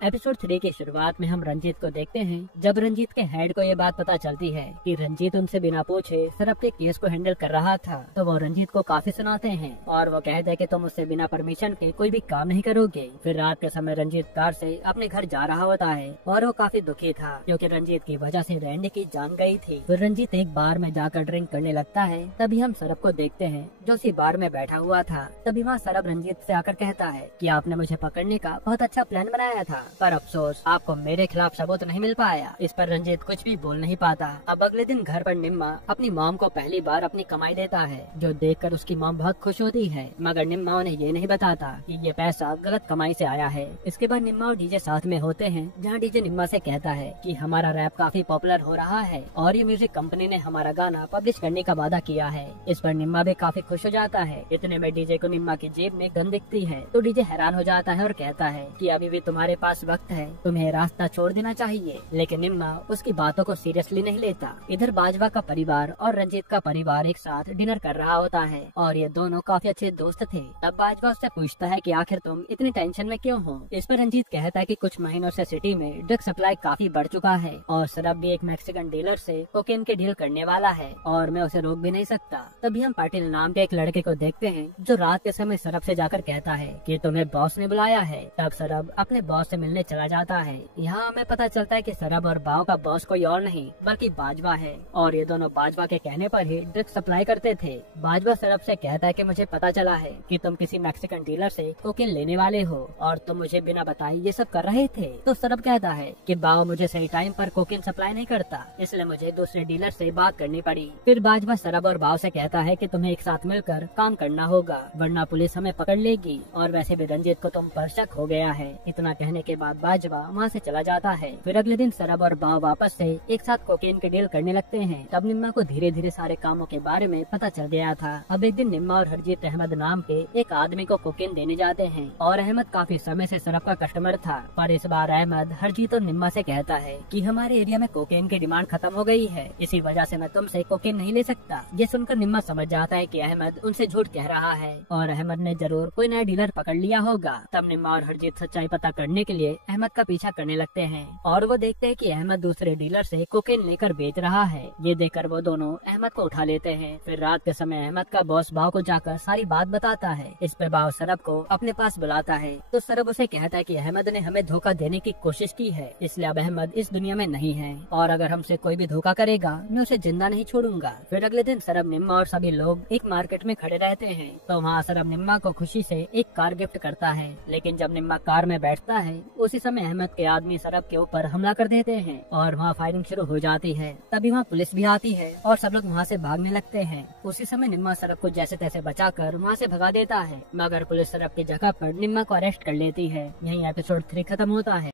Episode 3 की शुरुआत में हम रंजीत को देखते हैं जब रंजीत के हेड को ये बात पता चलती है कि रंजीत उनसे बिना पूछे सरब के केस को हैंडल कर रहा था। तो वो रंजीत को काफी सुनाते हैं और वो कहते हैं कि तुम उससे बिना परमिशन के कोई भी काम नहीं करोगे। फिर रात के समय रंजीत कार से अपने घर जा रहा होता है और वो काफी दुखी था क्योंकि रंजीत की वजह से रैंडी की जान गई थी। फिर रंजीत एक बार में जाकर ड्रिंक करने लगता है। तभी हम सरब को देखते हैं जो उसी बार में बैठा हुआ था। तभी वहाँ सरब रंजीत से आकर कहता है कि आपने मुझे पकड़ने का बहुत अच्छा प्लान बनाया था, पर अफसोस आपको मेरे खिलाफ सबूत नहीं मिल पाया। इस पर रंजीत कुछ भी बोल नहीं पाता। अब अगले दिन घर पर निम्मा अपनी मॉम को पहली बार अपनी कमाई देता है, जो देखकर उसकी मॉम बहुत खुश होती है। मगर निम्मा उन्हें ये नहीं बताता कि ये पैसा गलत कमाई से आया है। इसके बाद निम्मा और डीजे साथ में होते हैं, जहाँ डीजे निम्मा से कहता है कि हमारा रैप काफी पॉपुलर हो रहा है और ये म्यूजिक कंपनी ने हमारा गाना पब्लिश करने का वादा किया है। इस पर निम्मा भी काफी खुश हो जाता है। इतने में डीजे को निम्मा की जेब में गन दिखती है तो डीजे हैरान हो जाता है और कहता है कि अभी भी तुम्हारे पास वक्त है, तुम्हें रास्ता छोड़ देना चाहिए। लेकिन निम्मा उसकी बातों को सीरियसली नहीं लेता। इधर बाजवा का परिवार और रंजीत का परिवार एक साथ डिनर कर रहा होता है और ये दोनों काफी अच्छे दोस्त थे। तब बाजवा उससे पूछता है कि आखिर तुम इतनी टेंशन में क्यों हो। इस पर रंजीत कहता है कि कुछ महीनों से सिटी में ड्रग सप्लाई काफी बढ़ चुका है और सरब भी एक मैक्सिकन डीलर से कोकेन की डील करने वाला है और मैं उसे रोक भी नहीं सकता। तभी हम पाटिल नाम के एक लड़के को देखते हैं जो रात के समय सरब से जाकर कहता है कि तुम्हें बॉस ने बुलाया है। तब सरब अपने बॉस से मिलने चला जाता है। यहाँ हमें पता चलता है कि सरब और बाव का बॉस कोई और नहीं बल्कि बाजवा है और ये दोनों बाजवा के कहने पर ही ड्रग सप्लाई करते थे। बाजवा सरब से कहता है कि मुझे पता चला है कि तुम किसी मैक्सिकन डीलर से कोकेन लेने वाले हो और तुम मुझे बिना बताए ये सब कर रहे थे। तो सरब कहता है कि बाव मुझे सही टाइम पर कोकेन सप्लाई नहीं करता, इसलिए मुझे दूसरे डीलर से बात करनी पड़ी। फिर बाजवा सरब और बाव से कहता है कि तुम्हें एक साथ मिलकर काम करना होगा वरना पुलिस हमें पकड़ लेगी और वैसे भी रंजीत को तुम पर शक हो गया है। इतना कहने के बाद बाजवा वहाँ से चला जाता है। फिर अगले दिन सरब और बाव वापस से एक साथ कोकेन की डील करने लगते हैं। तब निम्मा को धीरे धीरे सारे कामों के बारे में पता चल गया था। अब एक दिन निम्मा और हरजीत अहमद नाम के एक आदमी को कोकेन देने जाते हैं और अहमद काफी समय से सरब का कस्टमर था, पर इस बार अहमद हरजीत और निम्मा से कहता है कि हमारे एरिया में कोकेन की डिमांड खत्म हो गई है, इसी वजह से मैं तुमसे कोकेन नहीं ले सकता। ये सुनकर निम्मा समझ जाता है कि अहमद उनसे झूठ कह रहा है और अहमद ने जरूर कोई नया डीलर पकड़ लिया होगा। तब निम्मा और हरजीत सच्चाई पता करने के लिए अहमद का पीछा करने लगते हैं और वो देखते हैं कि अहमद दूसरे डीलर से कोकेन लेकर बेच रहा है। ये देखकर वो दोनों अहमद को उठा लेते हैं। फिर रात के समय अहमद का बॉस बाव को जाकर सारी बात बताता है। इस पर बाव सरब को अपने पास बुलाता है तो सरब उसे कहता है कि अहमद ने हमें धोखा देने की कोशिश की है, इसलिए अब अहमद इस दुनिया में नहीं है और अगर हमसे कोई भी धोखा करेगा मैं उसे जिंदा नहीं छोड़ूंगा। फिर अगले दिन सरब, निम्मा और सभी लोग एक मार्केट में खड़े रहते हैं तो वहाँ सरब निम्मा को खुशी से एक कार गिफ्ट करता है। लेकिन जब निम्मा कार में बैठता है उसी समय अहमद के आदमी सरब के ऊपर हमला कर देते हैं और वहाँ फायरिंग शुरू हो जाती है। तभी वहाँ पुलिस भी आती है और सब लोग वहाँ से भागने लगते हैं। उसी समय निम्मा सरब को जैसे तैसे बचाकर वहाँ से भगा देता है, मगर पुलिस सरब की जगह पर निम्मा को अरेस्ट कर लेती है। यही एपिसोड 3 खत्म होता है।